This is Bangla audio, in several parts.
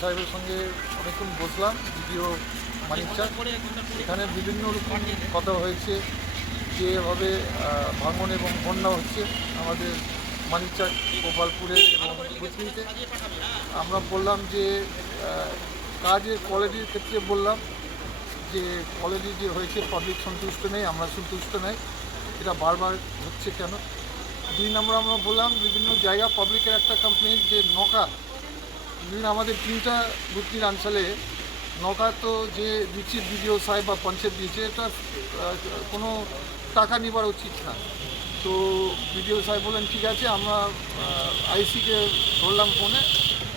সাহেবের সঙ্গে অনেকক্ষণ বসলাম ভিডিও মানিকচা এখানে বিভিন্ন রকম কথা হয়েছে যেভাবে ভাঙন এবং বন্যা হচ্ছে আমাদের মানিকচাক গোপালপুরে এবং বুথনিতে আমরা বললাম যে কাজের কোয়ালিটির ক্ষেত্রে বললাম যে কোয়ালিটি যে হয়েছে পাবলিক সন্তুষ্ট নেই, আমরা সন্তুষ্ট নেই। এটা বারবার হচ্ছে কেন? দুই নম্বর আমরা বললাম, বিভিন্ন জায়গা পাবলিকের একটা কমপ্লেন যে নৌকা বিভিন্ন আমাদের তিনটা বুথনির অঞ্চলে নৌকা তো যে দিচ্ছে বিডিও সাহেব বা পঞ্চায়েত দিয়েছে, এটা কোনো টাকা নেবার উচিত না। তো বিডিও সাহেব বললেন, ঠিক আছে, আমরা আইসিকে ধরলাম ফোনে।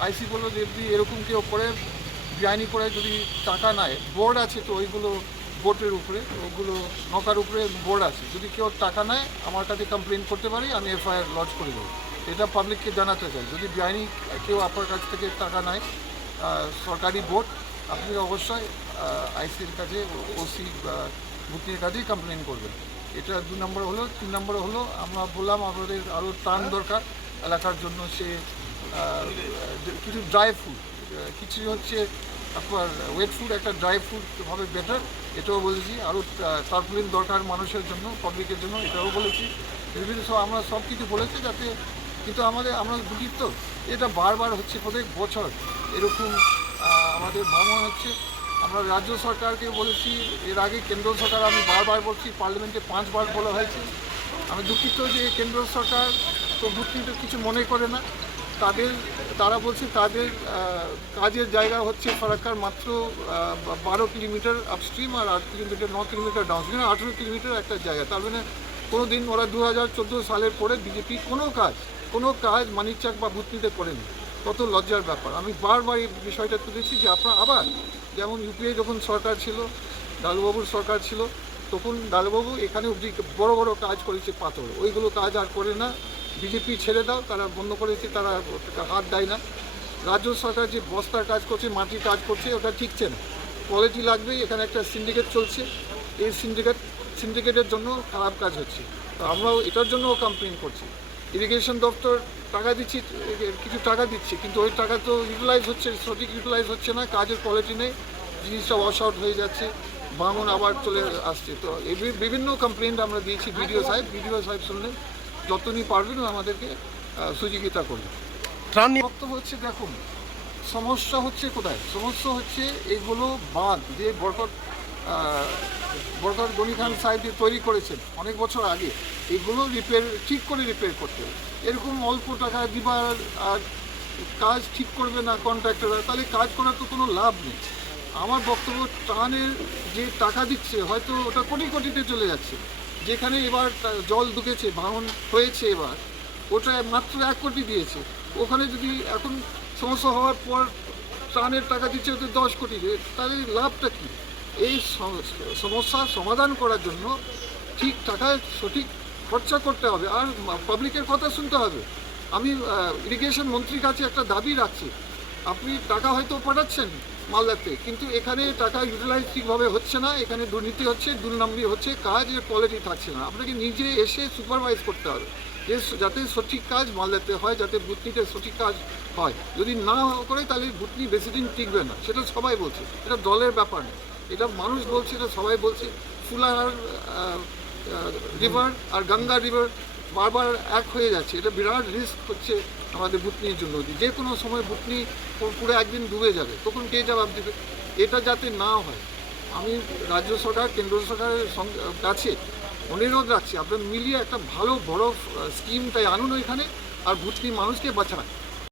আইসি বলল যে, যদি এরকম কেউ করে, বেআইনি করে যদি টাকা নেয়, বোর্ড আছে তো ওইগুলো বোটের উপরে, ওগুলো নৌকার উপরে বোর্ড আছে। যদি কেউ টাকা নেয়, আমার কাছে কমপ্লেন করতে পারি, আমি এফআইআর লঞ্চ করে দেবো। এটা পাবলিককে জানাতে চাই। যদি বেআইনি কেউ আপনার কাছ থেকে টাকা নেয় সরকারি বোর্ড আপনি অবশ্যই আইসির কাছে ওসি বুকিংয়ের কাছেই কমপ্লেন করবেন। এটা দু নম্বর হলো। তিন নম্বর হলো, আমরা বললাম আমাদের আরও ত্রাণ দরকার। এলাকার জন্য সে কিছু ড্রাই ফুড কিছু হচ্ছে আপনার ওয়েট ফুড একটা ড্রাই ফুড হবে বেটার এটাও বলেছি। আরও টার্পুলিন দরকার মানুষের জন্য পাবলিকের জন্য, এটাও বলেছি। বিভিন্ন সব, আমরা সব কিছু বলেছি যাতে কিন্তু আমাদের, আমরা দুঃখিত। তো এটা বারবার হচ্ছে, প্রত্যেক বছর এরকম আমাদের ভাঙন হচ্ছে। আমরা রাজ্য সরকারকে বলেছি, এর আগে কেন্দ্র সরকার আমি বারবার বলছি, পার্লামেন্টে পাঁচবার বলা হয়েছে। আমি দুঃখিত যে কেন্দ্র সরকার তো ভর্তিতে কিছু মনে করে না। তাদের, তারা বলছে তাদের কাজের জায়গা হচ্ছে ফারাক্কার মাত্র বারো কিলোমিটার আপস্ট্রিম আর আট কিলোমিটার, ন কিলোমিটার ডাউনস্ট্রিম আঠেরো কিলোমিটার একটা জায়গা। তার মানে কোনো দিন ওরা দু হাজার চোদ্দ সালের পরে বিজেপি কোনো কাজ কোনো কাজ মানিকচাক বা ভূতনিতে করেনি। কত লজ্জার ব্যাপার। আমি বারবার এই বিষয়টা তুলেছি যে আপনার আবার যেমন ইউপিএ যখন সরকার ছিল লালুবাবুর সরকার ছিল, তখন লালুবাবু এখানে অবধি বড় বড় কাজ করেছে পাথর। ওইগুলো কাজ আর করে না। বিজেপি ছেড়ে দাও, তারা বন্ধ করেছে তারা হাত দেয় না। রাজ্য সরকার যে বস্তার কাজ করছে, মাটির কাজ করছে, ওটা ঠিকছে না কোয়ালিটি লাগবে এখানে একটা সিন্ডিকেট চলছে। এই সিন্ডিকেট, সিন্ডিকেটের জন্য খারাপ কাজ হচ্ছে। তো আমরাও এটার জন্যও কমপ্লেন করছি। ইরিগেশন দপ্তর টাকা দিচ্ছি কিছু টাকা দিচ্ছে কিন্তু ওই টাকা তো ইউটিলাইজ হচ্ছে সঠিক ইউটিলাইজ হচ্ছে না কাজের কোয়ালিটি নেই জিনিসটা ওয়াশ আউট হয়ে যাচ্ছে ভাঙন আবার চলে আসছে। তো এই বিভিন্ন কমপ্লেন আমরা দিয়েছি বিডিও সাহেব বিডিও সাহেব শুনলেন যতনি পারবেন আমাদেরকে আহ, সহযোগিতা করবেন বক্তব্য হচ্ছে দেখুন সমস্যা হচ্ছে কোথায়? সমস্যা হচ্ছে এগুলো বাঁধ যে বরকত আহ, বরকত গনি খান সাহেব তৈরি করেছেন অনেক বছর আগে। এগুলো রিপেয়ার ঠিক করে রিপেয়ার করতে এরকম অল্প টাকা দিবার আর কাজ ঠিক করবে না কন্ট্রাক্টররা তাহলে কাজ করার তো কোনো লাভ নেই। আমার বক্তব্য ত্রাণের যে টাকা দিচ্ছে, হয়তো ওটা কোটি কোটিতে চলে যাচ্ছে। যেখানে এবার জল ঢুকেছে ভাঙন হয়েছে এবার, ওটা মাত্র এক কোটি দিয়েছে। ওখানে যদি এখন সমস্যা হওয়ার পর ত্রাণের টাকা দিচ্ছে ওদের দশ কোটি। তাহলে লাভটা কী? এই সম- সমস্যার সমাধান করার জন্য ঠিক টাকায় সঠিক খরচা করতে হবে আর পাবলিকের কথা শুনতে হবে। আমি ইরিগেশন মন্ত্রীর কাছে একটা দাবি রাখছি। আপনি টাকা হয়তো পাঠাচ্ছেন মালদাতে, কিন্তু এখানে টাকা ইউটিলাইজ ঠিকভাবে হচ্ছে না, এখানে দুর্নীতি হচ্ছে দুর্নাম্বি হচ্ছে কাজের কোয়ালিটি থাকছে না। আপনাকে নিজে এসে সুপারভাইজ করতে হবে যে যাতে সঠিক কাজ মালদাতে হয়, যাতে বুটনিতে সঠিক কাজ হয়। যদি না করে তাহলে বুটনি বেশি দিন টিকবে না, সেটা সবাই বলছে। এটা দলের ব্যাপার না। এটা মানুষ বলছে এটা সবাই বলছে। ফুলার রিভার আর গঙ্গা রিভার বারবার এক হয়ে যাচ্ছে। এটা বিরাট রিস্ক হচ্ছে আমাদের বুটনির জন্য। যে কোনো সময় বুটনি পুরো একদিন ডুবে যাবে। তখন কে জবাব দেবে? এটা যাতে না হয়, আমি রাজ্য সরকার, কেন্দ্র সরকারের কাছে অনুরোধ রাখছি, আপনার মিলিয়ে একটা ভালো বড় স্কিম তাই আনুন এখানে আর ভুটনি মানুষকে বাঁচান।